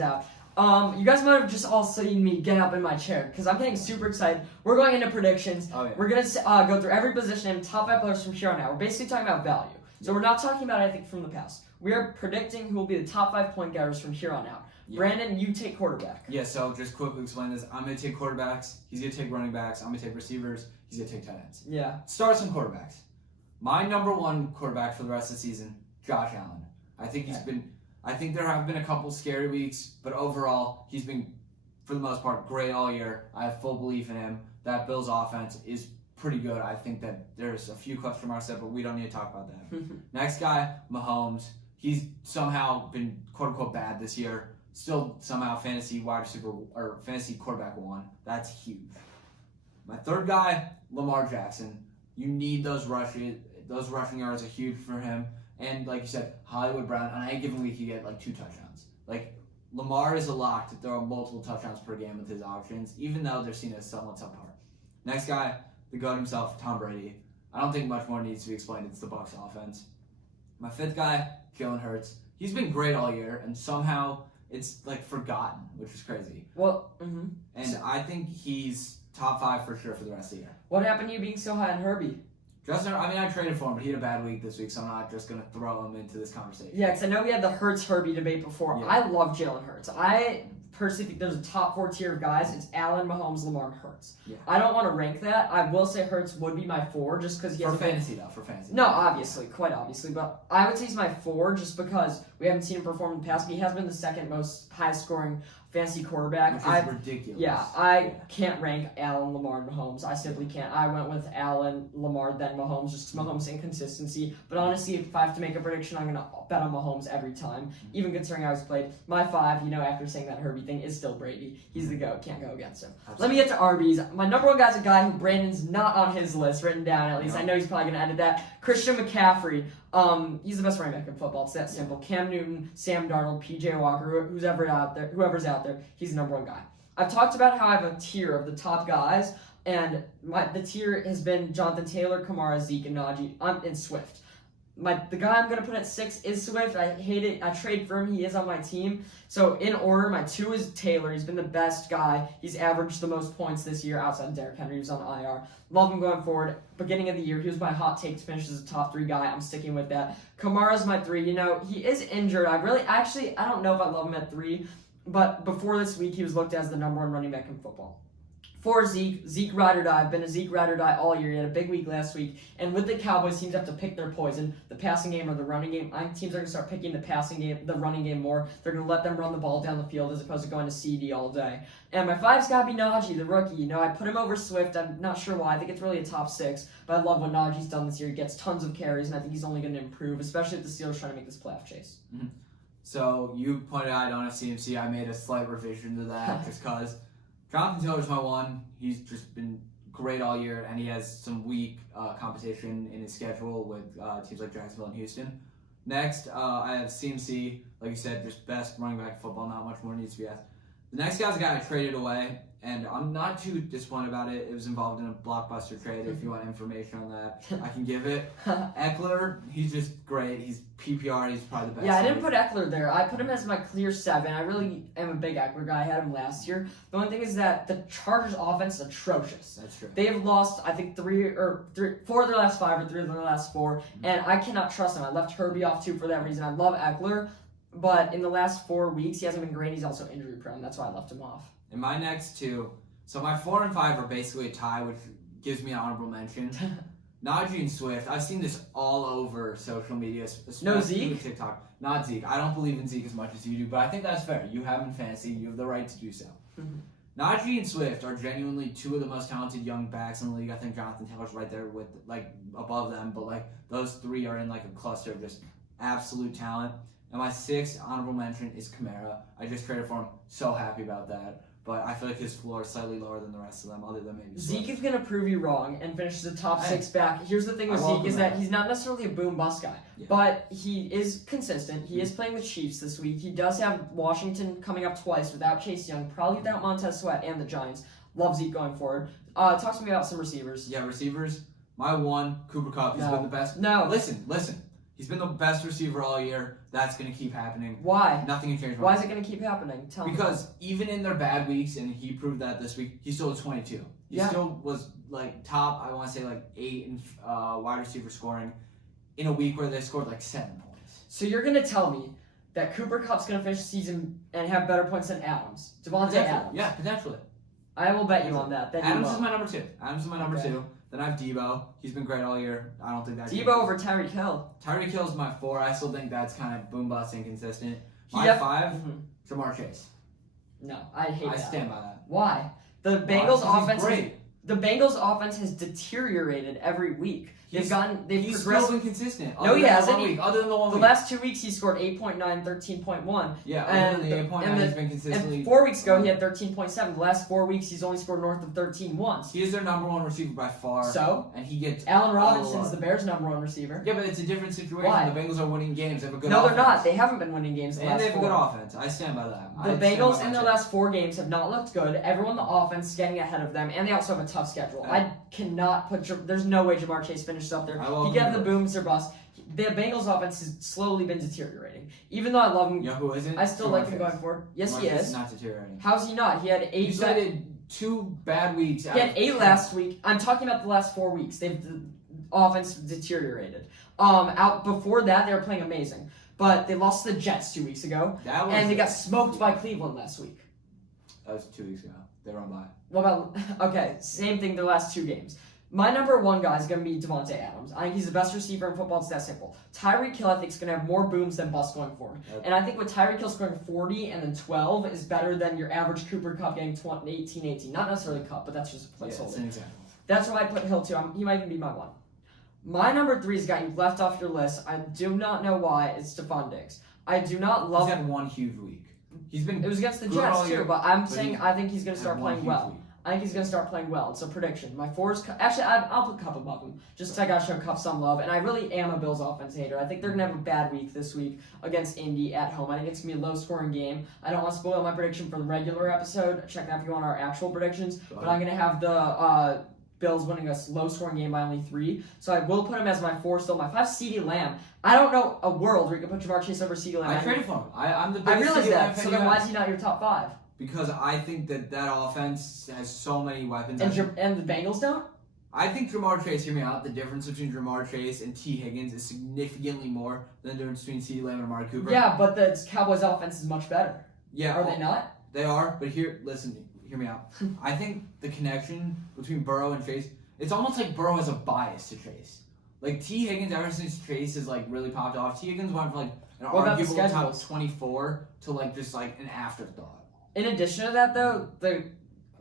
is out. You guys might have just all seen me get up in my chair because I'm getting super excited. We're going into predictions. Oh, yeah. We're going to go through every position and top 5 players from here on out. We're basically talking about value. So we're not talking about anything from the past. We are predicting who will be the top 5 point getters from here on out. Yeah. Brandon, you take quarterback. Yeah, so just quickly explain this. I'm going to take quarterbacks. He's going to take running backs. I'm going to take receivers. He's going to take tight ends. Yeah. Start some quarterbacks. My number 1 quarterback for the rest of the season, Josh Allen. I think there have been a couple scary weeks, but overall, he's been, for the most part, great all year. I have full belief in him. That Bills offense is pretty good. I think that there's a few question marks there, but we don't need to talk about that. Next guy, Mahomes. He's somehow been quote-unquote bad this year. Still somehow fantasy wide receiver or fantasy quarterback 1. That's huge. My third guy, Lamar Jackson. You need those rushing yards are huge for him. And like you said, Hollywood Brown, on any given week, you get like 2 touchdowns. Like, Lamar is a lock to throw multiple touchdowns per game with his options, even though they're seen as somewhat subpar. Next guy, the GOAT himself, Tom Brady. I don't think much more needs to be explained. It's the Bucs offense. My 5th guy, Jalen Hurts. He's been great all year, and somehow it's like forgotten, which is crazy. Well, And I think he's top 5 for sure for the rest of the year. What happened to you being so high on Herbie? I traded for him, but he had a bad week this week, so I'm not just going to throw him into this conversation. Yeah, because I know we had the Hurts-Herbie debate before. Yeah. I love Jalen Hurts. I personally think there's a top 4 tier of guys. It's Allen, Mahomes, Lamar, and Hurts. Yeah. I don't want to rank that. I will say Hurts would be my 4 just because he has For fantasy. No, obviously, quite obviously. But I would say he's my 4 just because we haven't seen him perform in the past. But he has been the second most highest scoring fantasy quarterback. Which is ridiculous. Yeah, I can't rank Allen, Lamar, and Mahomes. I simply can't. I went with Allen, Lamar, then Mahomes, just because Mahomes' inconsistency. But honestly, if I have to make a prediction, I'm going to bet on Mahomes every time, even considering how he's played. My 5, after saying that Herbie thing, is still Brady. He's the GOAT. Can't go against him. Absolutely. Let me get to RBs. My number 1 guy's a guy who Brandon's not on his list, written down at least. No. I know he's probably going to edit that. Christian McCaffrey. He's the best running back in football. It's that simple. Cam Newton, Sam Darnold, PJ Walker, whoever's out there, he's the number 1 guy. I've talked about how I have a tier of the top guys, and the tier has been Jonathan Taylor, Kamara, Zeke, and Najee, and Swift. The guy I'm going to put at 6 is Swift. I hate it. I trade for him. He is on my team. So in order, my 2 is Taylor. He's been the best guy. He's averaged the most points this year outside of Derrick Henry, who's on IR. Love him going forward. Beginning of the year, he was my hot take to finish as a top 3 guy. I'm sticking with that. Kamara's my 3. He is injured. I don't know if I love him at 3, but before this week, he was looked at as the number 1 running back in football. 4, Zeke ride or die. I've been a Zeke ride or die all year. He had a big week last week. And with the Cowboys, teams have to pick their poison, the passing game or the running game. Teams are going to start picking the running game more. They're going to let them run the ball down the field as opposed to going to CD all day. And my 5's got to be Najee, the rookie. I put him over Swift. I'm not sure why. I think it's really a top 6. But I love what Najee's done this year. He gets tons of carries, and I think he's only going to improve, especially if the Steelers trying to make this playoff chase. Mm-hmm. So you pointed out I don't have CMC. I made a slight revision to that just because Jonathan Taylor's my 1. He's just been great all year, and he has some weak competition in his schedule with teams like Jacksonville and Houston. Next, I have CMC. Like you said, just best running back in football. Not much more needs to be asked. The next guy's a guy I traded away, and I'm not too disappointed about it. It was involved in a blockbuster trade. If you want information on that, I can give it. Eckler, he's just great. He's PPR. He's probably the best. Yeah, I didn't put Eckler there. I put him as my clear 7. I really am a big Eckler guy. I had him last year. The only thing is that the Chargers' offense is atrocious. That's true. They have lost, I think, 4 of their last 5 or 3 of their last 4, and I cannot trust them. I left Herbie off too for that reason. I love Eckler, but in the last 4 weeks, he hasn't been great. He's also injury prone. That's why I left him off. And my next 2, so my 4 and 5 are basically a tie, which gives me an honorable mention. Najee and Swift. I've seen this all over social media. No Zeke? TikTok. Not Zeke. I don't believe in Zeke as much as you do, but I think that's fair. You have him in fantasy. You have the right to do so. Najee and Swift are genuinely 2 of the most talented young backs in the league. I think Jonathan Taylor's right there with above them, but those 3 are in a cluster of just absolute talent. And my 6th honorable mention is Kamara. I just traded for him. So happy about that. But I feel like his floor is slightly lower than the rest of them, other than maybe Swift. Zeke is going to prove you wrong and finish the top 6 back. Here's the thing with Zeke is that he's not necessarily a boom-bust guy, but he is consistent. He is playing the Chiefs this week. He does have Washington coming up twice without Chase Young, probably without Montez Sweat and the Giants. Love Zeke going forward. Talk to me about some receivers. Yeah, receivers. My 1, Cooper Kupp. He's been the best. No. Listen. He's been the best receiver all year. That's going to keep happening. Why? Nothing can change. Why is it going to keep happening? Tell me. Because even in their bad weeks, and he proved that this week, he still had 22. He still was like top, I want to say like 8 in wide receiver scoring in a week where they scored like 7 points. So you're going to tell me that Cooper Kupp's going to finish the season and have better points than Adams? Devontae Adams. Yeah, potentially. I will bet you on that. Then Adams is my number 2. Adams is my number 2. Then I have Debo. He's been great all year. I don't think that. Debo over Tyreek Hill. Tyreek Hill is my 4. I still think that's kind of boom bust inconsistent. My 5, Jamar Chase. No, I hate that. I stand by that. Why? The Bengals offense. Great. The Bengals offense has deteriorated every week. He's progressed. Still been consistent. No, he hasn't. Other than the 1 week. The last 2 weeks he scored 8.9, 13.1. Yeah, and the 8.9 he's been consistently. And 4 weeks ago he had 13.7. The last 4 weeks he's only scored north of 13 once. He is their number 1 receiver by far. So? And he gets. Allen Robinson's the Bears' number 1 receiver. Yeah, but it's a different situation. Why? The Bengals are winning games. They have a good No, offense. they're not. They haven't been winning games. And they have a good offense. I stand by that. The Bengals in their last 4 games have not looked good. Everyone on the offense is getting ahead of them, and they also have a tough schedule. Yeah. I cannot put. There's no way Jamar Chase finishes up there. He got the booms or bust. The Bengals offense has slowly been deteriorating. Even though I love him, who isn't? I still like him going forward. Yes, he is. Not deteriorating. How's he not? He had 8. You cited 2 bad weeks. He had 8 last week. I'm talking about the last 4 weeks. The offense deteriorated. Out before that, they were playing amazing, but they lost to the Jets 2 weeks ago, and they got smoked by Cleveland last week. That was 2 weeks ago. They were on bye. What about? Okay, same thing. The last 2 games. My number 1 guy is going to be Devontae Adams. I think he's the best receiver in football. It's that simple. Tyreek Hill, I think, is going to have more booms than busts going forward. Okay. And I think with Tyreek Hill scoring 40 and then 12 is better than your average Cooper Kupp getting 18. Not necessarily Kupp, but that's just a placeholder. That's an example. That's why I put Hill too. He might even be my 1. My number 3 is a guy you left off your list. I do not know why. It's Stephon Diggs. I do not love. He's had 1 huge week. He's been. It was against the Jets too, but I'm saying I think he's going to start playing well. I think he's going to start playing well. It's a prediction. My 4 is... Actually, I'll put Kupp above him. Just because I got to show Kupp some love. And I really am a Bills offense hater. I think they're going to have a bad week this week against Indy at home. I think it's going to be a low-scoring game. I don't want to spoil my prediction for the regular episode. Check that if you want our actual predictions. But I'm going to have the Bills winning a low-scoring game by only 3. So I will put him as my 4 still. My 5 is CeeDee Lamb. I don't know a world where you can put Jamar Chase over CeeDee Lamb. I traded for him. I'm the biggest I realize CeeDee that. Lamb fan So then why is he not your top 5? Because I think that offense has so many weapons. And the Bengals don't? I think Jamar Chase, hear me out, the difference between Jamar Chase and T. Higgins is significantly more than the difference between CeeDee Lamb and Amari Cooper. Yeah, but the Cowboys' offense is much better. Yeah. Are they not? They are, but hear me out. I think the connection between Burrow and Chase, it's almost like Burrow has a bias to Chase. Like, T. Higgins, ever since Chase has, like, really popped off, T. Higgins went from, like, an arguable top 24 to, like, just, like, an afterthought. In addition to that, though, the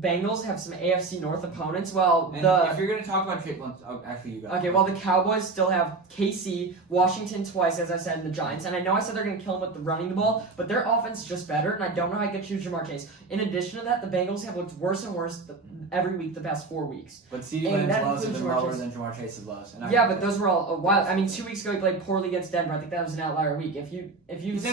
Bengals have some AFC North opponents. If you're going to talk about Chase, actually, you got okay, well, the Cowboys still have KC, Washington twice, as I said, and the Giants. And I know I said they're going to kill them with the running the ball, but their offense is just better, and I don't know how I could choose Jamar Chase. In addition to that, the Bengals have looked worse and worse every week the past 4 weeks. But CeeDee Lamb's lows have been lower than Jamar Chase's lows. Yeah, but those were all a while. I mean, 2 weeks ago he played poorly against Denver. I think that was an outlier week. If you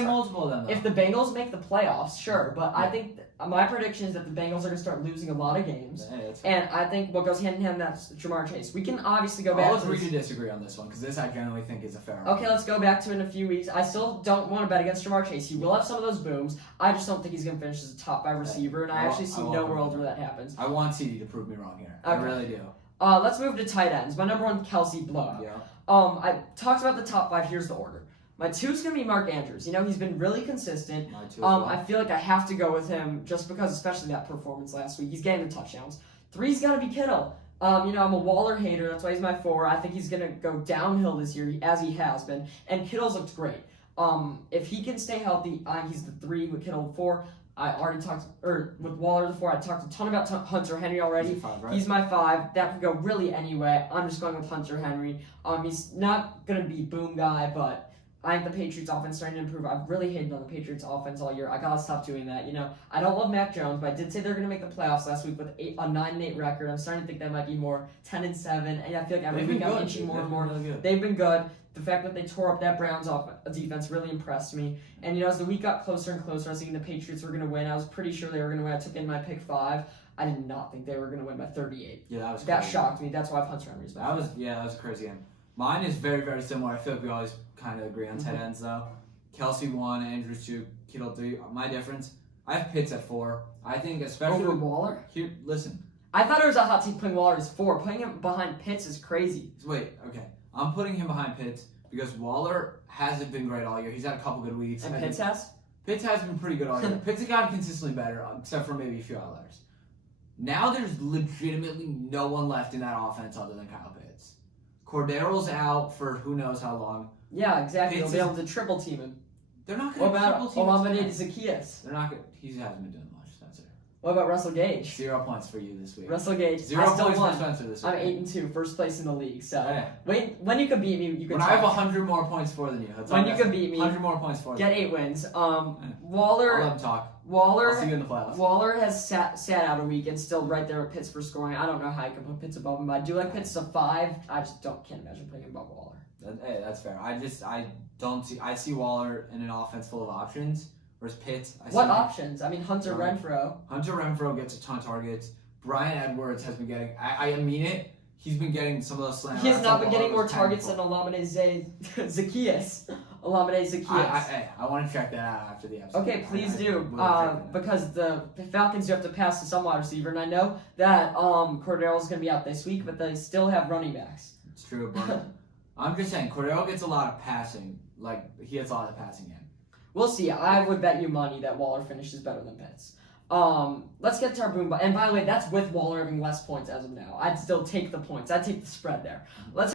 multiple of them, though. If the Bengals make the playoffs, sure. But I think my prediction is that the Bengals are going to start losing a lot of games. And I think what goes hand in hand, that's Jamar Chase. We can obviously go back I'll agree to disagree on this one, because this I generally think is a fair one. Okay, let's go back to it in a few weeks. I still don't want to bet against Jamar Chase. He will have some of those booms. I just don't think he's going to finish as a top 5 receiver, and I actually see no world where that happens. I want CD to prove me wrong here. Okay. I really do. Let's move to tight ends. My number 1, Kelsey blowout. Yeah. I talked about the top 5. Here's the order. My 2 is going to be Mark Andrews. You know, he's been really consistent. My 2 as well. I feel like I have to go with him just because, especially that performance last week. He's getting the touchdowns. 3's got to be Kittle. I'm a Waller hater. That's why he's my 4. I think he's going to go downhill this year, as he has been. And Kittle's looked great. If he can stay healthy, he's the 3 with Kittle 4. I already talked, with Waller the 4. I talked a ton about Hunter Henry already. He's 5, right? He's my 5. That could go really anyway. I'm just going with Hunter Henry. He's not going to be boom guy, but I think the Patriots offense is starting to improve. I've really hated on the Patriots offense all year. I gotta stop doing that. I don't love Mac Jones, but I did say they're gonna make the playoffs last week with a 9-8 record. I'm starting to think that might be more 10-7, and I feel like every week I'm inching more and more. Really good. They've been good. The fact that they tore up that Browns defense really impressed me. And as the week got closer and closer, I was thinking the Patriots were gonna win. I was pretty sure they were gonna win. I took in my pick 5. I did not think they were gonna win by 38. Yeah, that shocked me. That's why Hunter Henry's back. That was a crazy game. Mine is very, very similar. I feel like we always kind of agree on tight ends, though. Kelsey 1, Andrews 2, Kittle 3. My difference, I have Pitts at 4. I think especially Over with, Waller? here, listen. I thought it was a hot take putting Waller as 4. Putting him behind Pitts is crazy. Wait, okay. I'm putting him behind Pitts because Waller hasn't been great all year. He's had a couple good weeks. And I Pitts think has? Pitts has been pretty good all year. Pitts has gotten consistently better, except for maybe a few outliers. Now there's legitimately no one left in that offense other than Kyle Pitts. Cordarrelle's out for who knows how long. Yeah, exactly. Pitts They'll be is- able to triple team him. They're not What going to about triple team Olamide him. Zacchaeus? They're not good. He hasn't been doing much, Spencer. What about Russell Gage? 0 points for you this week. Russell Gage. 0 I still points for won. Spencer this week. I'm 8-2, first place in the league. So Yeah. wait, when you could beat me, you could. When I have talk. 100 more points for than you. That's all When I'm you asking. could beat me, 100 more points for get than 8 wins. I'll Waller. let him talk. I'll Waller. see you in the playoffs. Waller has sat out a week and still right there with Pitts for scoring. I don't know how you can put Pitts above him, but I do like Pitts as a 5. I just can't imagine putting him above Waller. Hey, that's fair. I see Waller in an offense full of options, whereas Pitts. What options? I mean, Hunter Renfrow. Hunter Renfrow gets a ton of targets. Brian Edwards has been getting. I mean it. He's been getting some of those slant. He has routes not that been getting Waller more was targets paying than for. Olamide Zacchaeus. Olamide Zacchaeus. I want to check that out after the episode. Okay, please do. will check that out. Because the Falcons do have to pass to some wide receiver, and I know that Cordarrelle's going to be out this week, but they still have running backs. It's true, but I'm just saying Cordero gets a lot of passing. Like he gets a lot of passing in. We'll see. I would bet you money that Waller finishes better than Pitts. Let's get to our boom. And by the way, that's with Waller having less points as of now. I'd still take the points. I'd take the spread there. Let's